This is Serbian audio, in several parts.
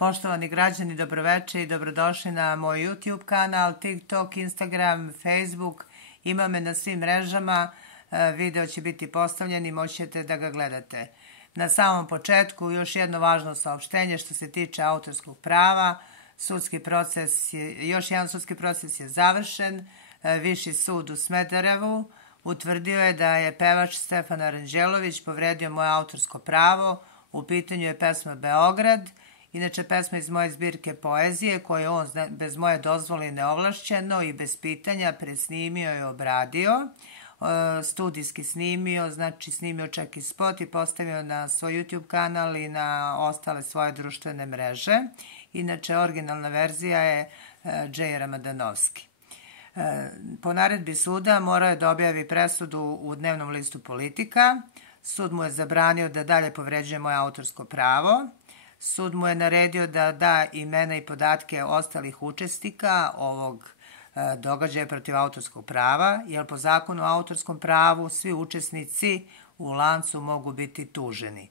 Poštovani građani, dobroveče i dobrodošli na moj YouTube kanal, TikTok, Instagram, Facebook. Ima me na svim mrežama, video će biti postavljen i moći ćete da ga gledate. Na samom početku još jedno važno saopštenje što se tiče autorskog prava. Još jedan sudski proces je završen. Viši sud u Smederevu utvrdio je da je pevač Stefan Aranđelović povredio moje autorsko pravo. U pitanju je pesma Beograd, inače pesma iz moje zbirke poezije koju je on bez moje dozvole neovlašćeno i bez pitanja presnimio i obradio, studijski snimio, znači snimio čak i spot i postavio na svoj YouTube kanal i na ostale svoje društvene mreže. Inače, originalna verzija je Džej Ramadanovski. Po naredbi suda morao je da objavi presudu u dnevnom listu Politika. Sud mu je zabranio da dalje povređuje moje autorsko pravo. Sud mu je naredio da da imena i podatke ostalih učesnika ovog događaja protiv autorskog prava, jer po zakonu o autorskom pravu svi učesnici u lancu mogu biti tuženi.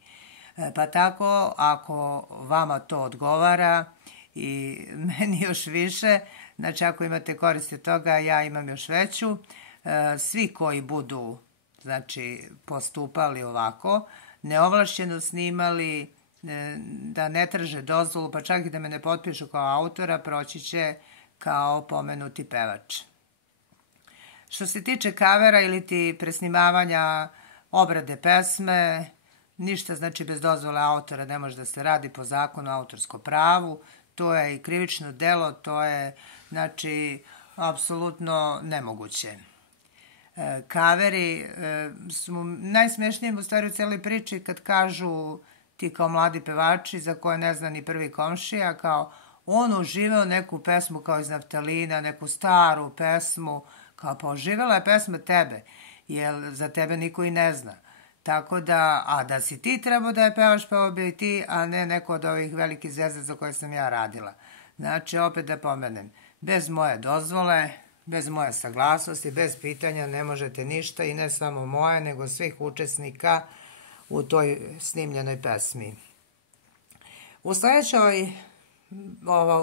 Pa tako, ako vama to odgovara i meni još više, znači ako imate koristi od toga, ja imam još veću, svi koji budu postupali ovako, neovlašćeno snimali, da ne traže dozvolu, pa čak i da me ne potpišu kao autora, proći će kao pomenuti pevač. Što se tiče kavera ili ti presnimavanja obrade pesme, ništa bez dozvole autora ne može da se radi po zakonu o autorskom pravu. To je i krivično delo, to je apsolutno nemoguće. Kaveri su najsmešniji u stvari u celoj priči kad kažu ti kao mladi pevači za koje ne zna ni prvi komšija, kao on oživeo neku pesmu kao iz naftalina, neku staru pesmu, kao pa oživela je pesma tebe, jer za tebe niko i ne zna. Tako da, a da si ti trebao da je pevaš, pa bi i ti, a ne neko od ovih velikih zvezda za koje sam ja radila. Znači, opet da pomenem, bez moje dozvole, bez moje saglasnosti, bez pitanja ne možete ništa i ne samo moje, nego svih učesnika u toj snimljenoj pesmi. U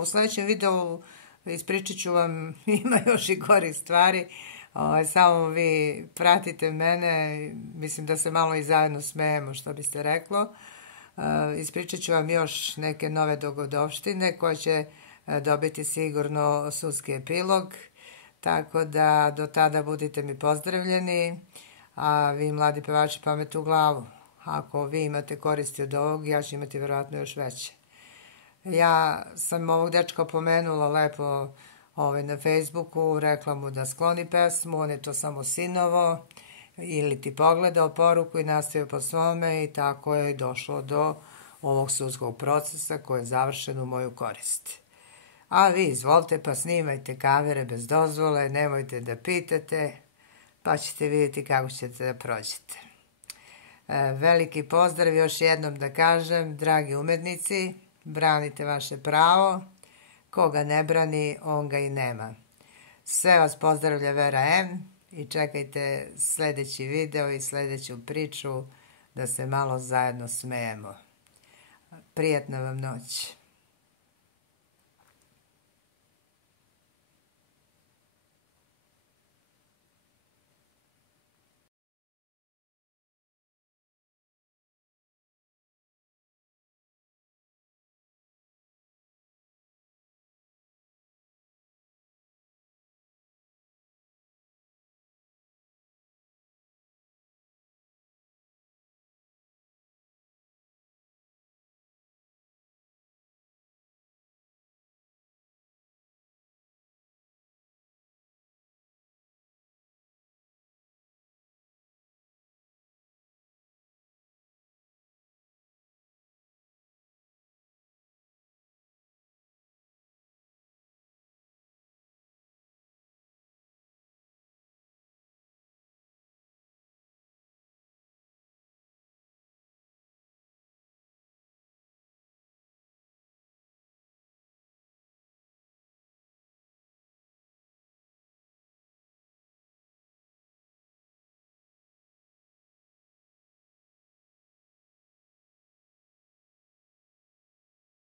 sledećem videu ispričat ću vam, ima još i gorih stvari, samo vi pratite mene, mislim da se malo i zajedno smejemo, što biste reklo. Ispričat ću vam još neke nove dogodovštine koje će dobiti sigurno sudski epilog, tako da do tada budite mi pozdravljeni, a vi mladi pevači pamet u glavu. Ako vi imate koristi od ovog, ja ću imati vjerojatno još veće. Ja sam ovog dečka pomenula lepo na Facebooku, rekla mu da skloni pesmu, on je to samo sinovo ili ti pogledao poruku i nastavio po svome i tako je došlo do ovog sudskog procesa koji je završen u moju korist. A vi izvolite pa snimajte kavere bez dozvole, nemojte da pitate, pa ćete vidjeti kako ćete da prođete. Veliki pozdrav još jednom da kažem, dragi umetnici, branite vaše pravo, koga ne brani, on ga i nema. Sve vas pozdravlja Vera M i čekajte sledeći video i sledeću priču da se malo zajedno smejemo. Prijatna vam noć.